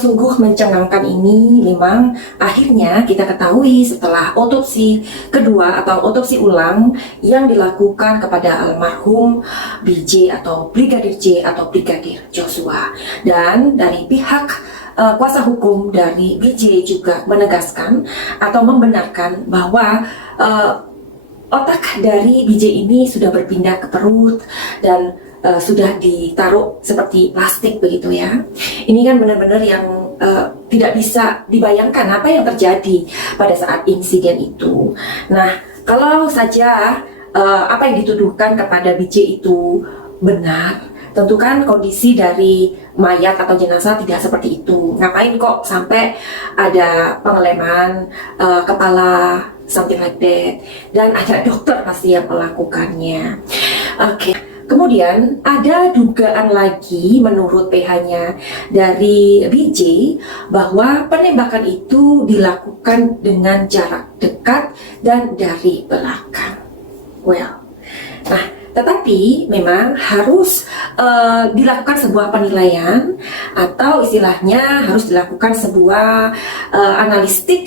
sungguh mencengangkan ini memang akhirnya kita ketahui setelah otopsi kedua atau otopsi ulang yang dilakukan kepada almarhum BJ atau Brigadir J atau Brigadir Joshua. Dan dari pihak kuasa hukum dari BJ juga menegaskan atau membenarkan bahwa otak dari BJ ini sudah berpindah ke perut dan sudah ditaruh seperti plastik begitu ya. Ini kan benar-benar yang tidak bisa dibayangkan apa yang terjadi pada saat insiden itu. Nah, kalau saja apa yang dituduhkan kepada BJ itu benar, tentu kan kondisi dari mayat atau jenazah tidak seperti itu. Ngapain kok sampai ada pengeleman kepala, something like that, dan ada dokter pasti yang melakukannya. Oke. Kemudian ada dugaan lagi menurut PH-nya dari BJ bahwa penembakan itu dilakukan dengan jarak dekat dan dari belakang. Nah, tetapi memang harus dilakukan sebuah penilaian atau istilahnya harus dilakukan sebuah analistik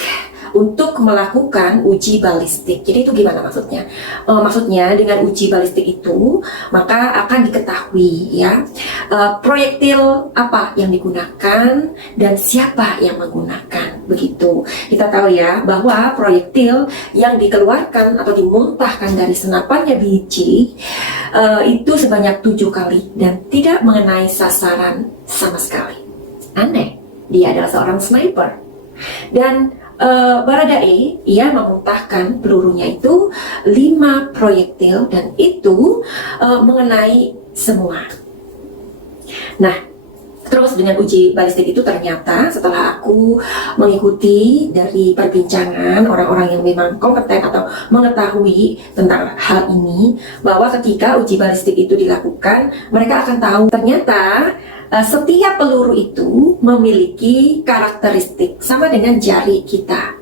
untuk melakukan uji balistik. Jadi itu gimana maksudnya? Maksudnya dengan uji balistik itu maka akan diketahui ya proyektil apa yang digunakan dan siapa yang menggunakan. Begitu. Kita tahu ya bahwa proyektil yang dikeluarkan atau dimuntahkan dari senapannya BJ itu sebanyak 7 kali dan tidak mengenai sasaran sama sekali. Aneh, dia adalah seorang sniper. Dan Baradae ia memuntahkan pelurunya itu 5 proyektil dan itu mengenai semua. Nah, terus dengan uji balistik itu ternyata setelah aku mengikuti dari perbincangan orang-orang yang memang kompeten atau mengetahui tentang hal ini, bahwa ketika uji balistik itu dilakukan, mereka akan tahu ternyata setiap peluru itu memiliki karakteristik sama dengan jari kita.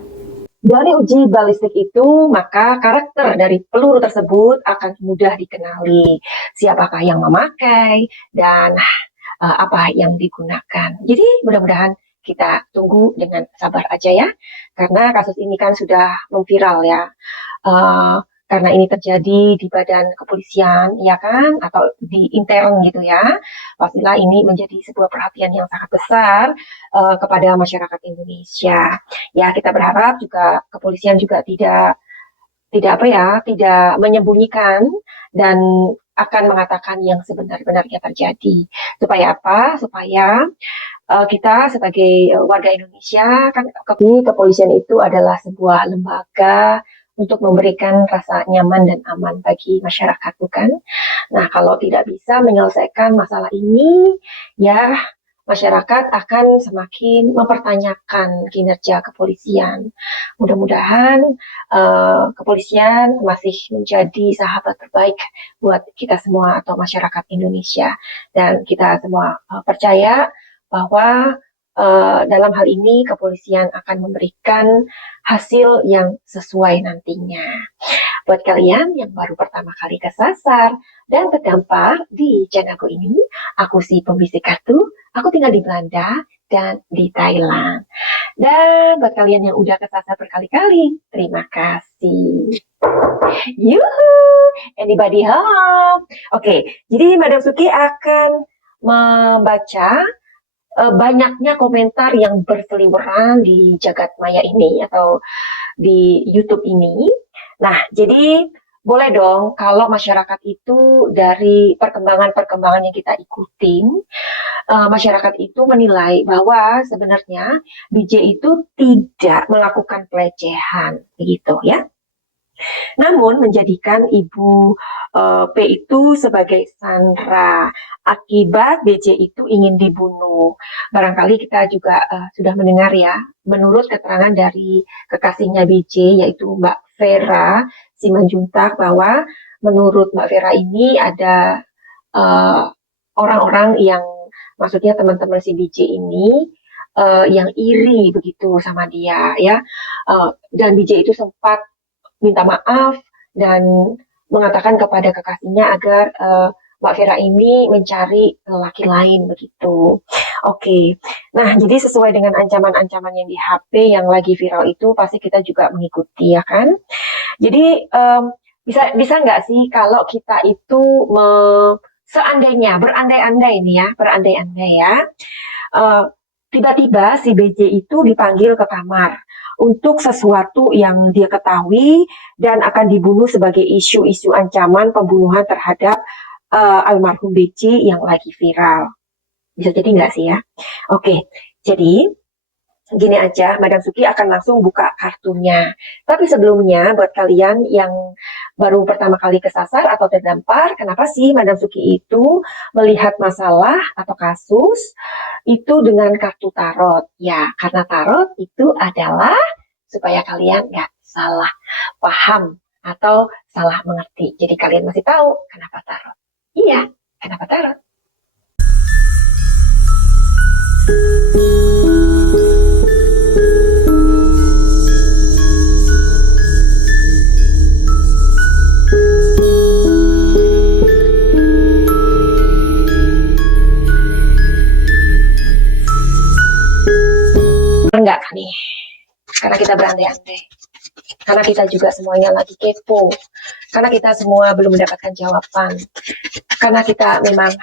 Dari uji balistik itu, maka karakter dari peluru tersebut akan mudah dikenali. Siapakah yang memakai dan apa yang digunakan. Jadi mudah-mudahan kita tunggu dengan sabar aja ya, karena kasus ini kan sudah memviral ya. Karena ini terjadi di badan kepolisian, ya kan, atau di intern gitu ya, pastilah ini menjadi sebuah perhatian yang sangat besar kepada masyarakat Indonesia. Ya, kita berharap juga kepolisian juga tidak menyembunyikan dan akan mengatakan yang sebenar-benarnya terjadi. Supaya apa? Supaya kita sebagai warga Indonesia, kan kepolisian itu adalah sebuah lembaga untuk memberikan rasa nyaman dan aman bagi masyarakat, bukan? Nah, kalau tidak bisa menyelesaikan masalah ini, ya masyarakat akan semakin mempertanyakan kinerja kepolisian. Mudah-mudahan kepolisian masih menjadi sahabat terbaik buat kita semua atau masyarakat Indonesia. Dan kita semua percaya bahwa dalam hal ini kepolisian akan memberikan hasil yang sesuai nantinya. Buat kalian yang baru pertama kali kesasar dan terdampar di channelku ini, aku si pembisik kartu, aku tinggal di Belanda dan di Thailand. Dan buat kalian yang udah kesasar berkali-kali, terima kasih. Yuhu! Anybody home? Oke, jadi Madam Suki akan membaca banyaknya komentar yang berseliweran di jagat maya ini atau di YouTube ini. Nah, jadi boleh dong kalau masyarakat itu dari perkembangan-perkembangan yang kita ikutin, masyarakat itu menilai bahwa sebenarnya BJ itu tidak melakukan pelecehan, begitu ya. Namun menjadikan Ibu P itu sebagai sandera akibat BJ itu ingin dibunuh. Barangkali kita juga sudah mendengar ya, menurut keterangan dari kekasihnya BJ yaitu Mbak Vera Simanjuntak, bahwa menurut Mbak Vera ini ada orang-orang yang maksudnya teman-teman si BJ ini yang iri begitu sama dia ya, dan BJ itu sempat minta maaf dan mengatakan kepada kekasihnya agar Mbak Vera ini mencari laki lain begitu. Oke, nah jadi sesuai dengan ancaman-ancaman yang di HP yang lagi viral itu pasti kita juga mengikuti ya kan. Jadi bisa nggak sih kalau kita itu seandainya berandai-andai nih ya, berandai-andai ya, eh, tiba-tiba si BJ itu dipanggil ke kamar untuk sesuatu yang dia ketahui dan akan dibunuh sebagai isu-isu ancaman pembunuhan terhadap almarhum BJ yang lagi viral. Bisa jadi nggak sih ya? Oke, jadi gini aja, Madam Suki akan langsung buka kartunya. Tapi sebelumnya, buat kalian yang baru pertama kali kesasar atau terdampar, kenapa sih Madam Suki itu melihat masalah atau kasus itu dengan kartu tarot? Ya, karena tarot itu adalah supaya kalian nggak salah paham atau salah mengerti. Jadi kalian masih tahu kenapa tarot. Iya, kenapa tarot? Enggak kan nih, karena kita berandai-andai, karena kita juga semuanya lagi kepo, karena kita semua belum mendapatkan jawaban, karena kita memang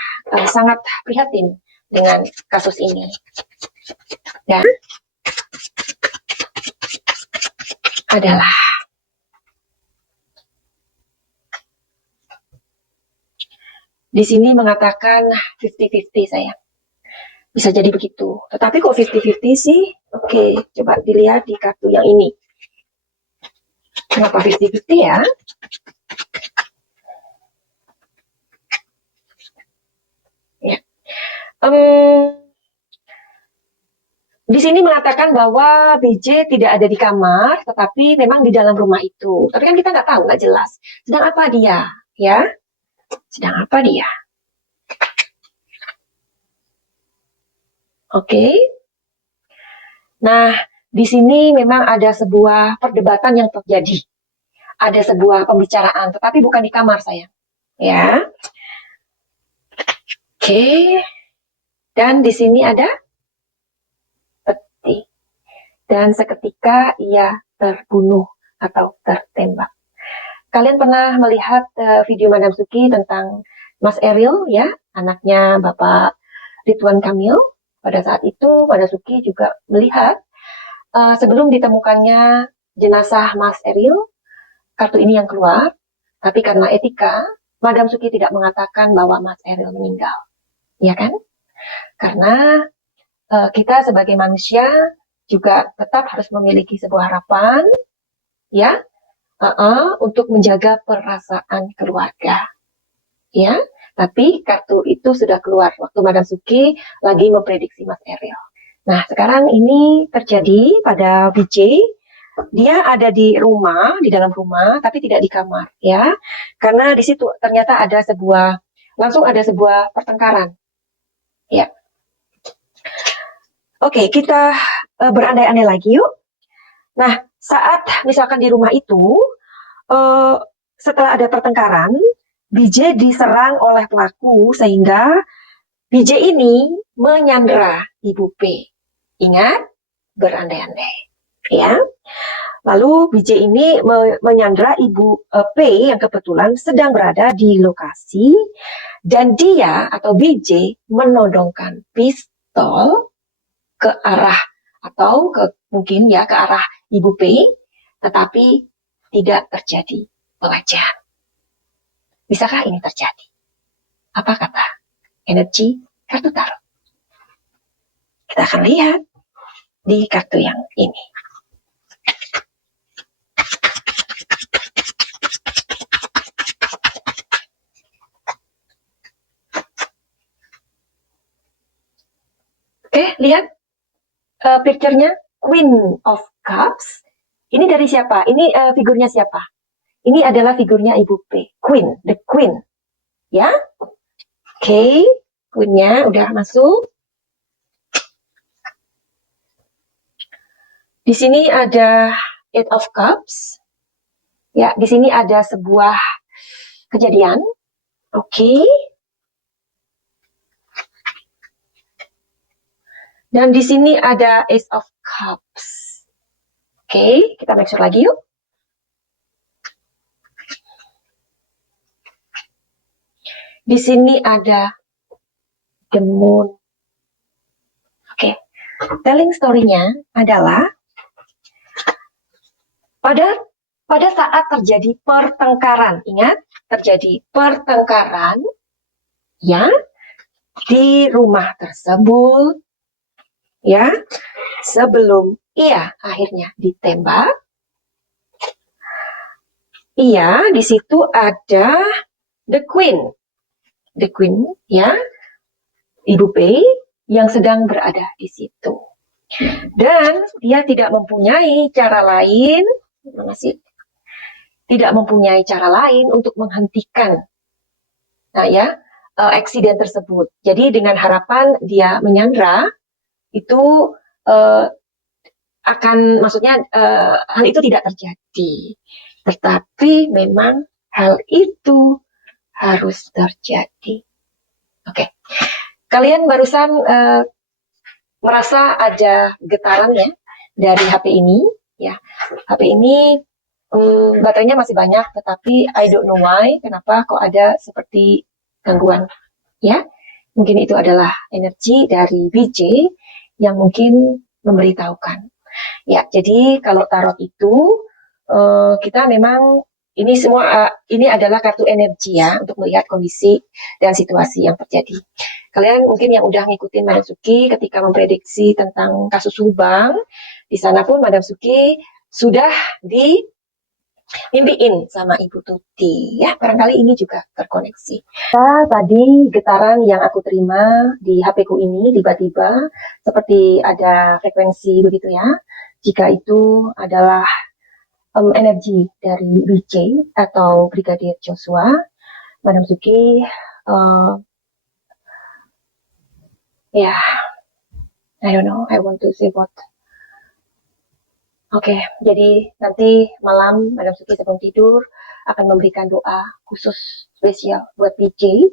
sangat prihatin dengan kasus ini. Dan adalah di sini mengatakan 50-50 sayang. Bisa jadi begitu. Tetapi kok 50-50 sih? Oke, coba dilihat di kartu yang ini. Kenapa 50-50 ya? Ya. Di sini mengatakan bahwa BJ tidak ada di kamar, tetapi memang di dalam rumah itu. Tapi kan kita nggak tahu, nggak jelas. Sedang apa dia? Ya, sedang apa dia? Oke. Nah, di sini memang ada sebuah perdebatan yang terjadi. Ada sebuah pembicaraan, tetapi bukan di kamar saya. Ya. Oke. Dan di sini ada peti. Dan seketika ia terbunuh atau tertembak. Kalian pernah melihat video Madam Suki tentang Mas Eril ya, anaknya Bapak Ridwan Kamil. Pada saat itu Madam Suki juga melihat sebelum ditemukannya jenazah Mas Eril, kartu ini yang keluar. Tapi karena etika, Madam Suki tidak mengatakan bahwa Mas Eril meninggal. Ya kan? Karena kita sebagai manusia juga tetap harus memiliki sebuah harapan ya, untuk menjaga perasaan keluarga. Ya, tapi kartu itu sudah keluar waktu Madam Suki lagi memprediksi Mas Eril. Nah, sekarang ini terjadi pada BJ. Dia ada di rumah, di dalam rumah, tapi tidak di kamar, ya. Karena di situ ternyata langsung ada sebuah pertengkaran. Ya. Oke, kita berandai-andai lagi yuk. Nah, saat misalkan di rumah itu, setelah ada pertengkaran, BJ diserang oleh pelaku sehingga BJ ini menyandera Ibu P. Ingat, berandai-andai. Ya. Lalu BJ ini menyandera Ibu P yang kebetulan sedang berada di lokasi dan dia atau BJ menodongkan pistol ke arah atau mungkin ya ke arah Ibu P, tetapi tidak terjadi pelecehan. Bisakah ini terjadi? Apa kata energi kartu tarot? Kita akan lihat di kartu yang ini. Oke, lihat picture-nya Queen of Cups. Ini dari siapa? Ini figurnya siapa? Ini adalah figurnya Ibu P. Queen, the Queen. Ya. Oke, Queen-nya udah masuk. Di sini ada Eight of Cups. Ya, di sini ada sebuah kejadian. Oke. Dan di sini ada Ace of Cups. Oke, kita make sure lagi yuk. Di sini ada The Moon. Oke, telling story-nya adalah pada saat terjadi pertengkaran, ingat, terjadi pertengkaran ya di rumah tersebut ya, sebelum ia akhirnya ditembak. Iya, di situ ada the Queen ya, Ibu Pei yang sedang berada di situ. Dan dia tidak mempunyai cara lain, tidak mempunyai cara lain untuk menghentikan eksiden tersebut. Jadi dengan harapan dia menyandra itu hal itu tidak terjadi. Tetapi memang hal itu harus terjadi. Oke. Kalian barusan merasa ada getaran ya dari HP ini ya. HP ini baterainya masih banyak, tetapi I don't know why, kenapa kok ada seperti gangguan ya. Mungkin itu adalah energi dari BJ yang mungkin memberitahukan ya. Jadi kalau tarot itu kita memang ini semua ini adalah kartu energi ya, untuk melihat kondisi dan situasi yang terjadi. Kalian mungkin yang udah ngikutin Madam Suki ketika memprediksi tentang kasus Subang, di sana pun Madam Suki sudah dimimpiin sama Ibu Tuti ya, barangkali ini juga terkoneksi. Tadi getaran yang aku terima di HP ku ini tiba-tiba seperti ada frekuensi begitu ya. Jika itu adalah energi dari BJ atau Brigadir Joshua, Madam Suki I don't know, I want to say what. Oke, jadi nanti malam Madam Suki sebelum tidur akan memberikan doa khusus spesial buat BJ.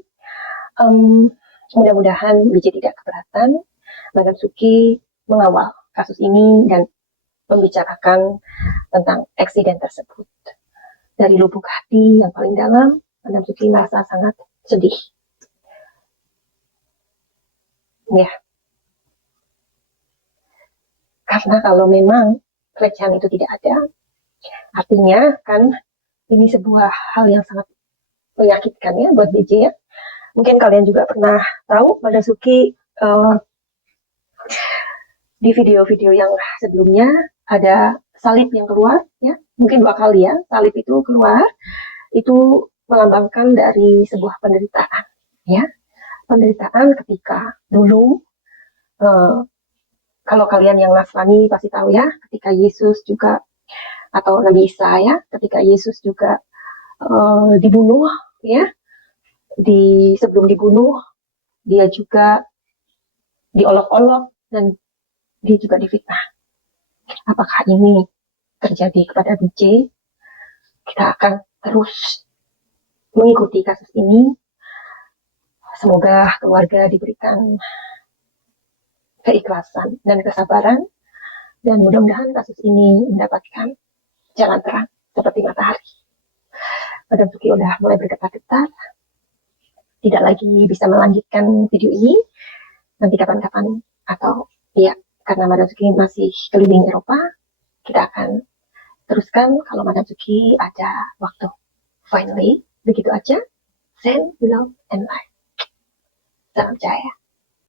Mudah-mudahan BJ tidak keberatan. Madam Suki mengawal kasus ini dan membicarakan tentang eksiden tersebut. Dari lubuk hati yang paling dalam, Madam Suki merasa sangat sedih. Ya. Karena kalau memang pelecehan itu tidak ada, artinya kan ini sebuah hal yang sangat menyakitkan ya buat BJ ya. Mungkin kalian juga pernah tahu Madam Suki di video-video yang sebelumnya ada salib yang keluar ya, mungkin 2 kali ya salib itu keluar, itu melambangkan dari sebuah penderitaan ya, penderitaan ketika dulu kalau kalian yang Nasrani pasti tahu ya, ketika Yesus juga atau Nabi Isa ya, ketika Yesus juga dibunuh ya, sebelum dibunuh dia juga diolok-olok dan dia juga difitnah. Apakah ini terjadi kepada BJ? Kita akan terus mengikuti kasus ini. Semoga keluarga diberikan keikhlasan dan kesabaran, dan mudah-mudahan kasus ini mendapatkan jalan terang seperti matahari. Madam Suki udah mulai bergetar-getar, tidak lagi bisa melanjutkan video ini. Nanti kapan-kapan atau ya, karena Madam Suki masih keliling Eropa, kita akan teruskan kalau Madam Suki ada waktu. Finally, begitu aja. Send love and light. Salam jaya.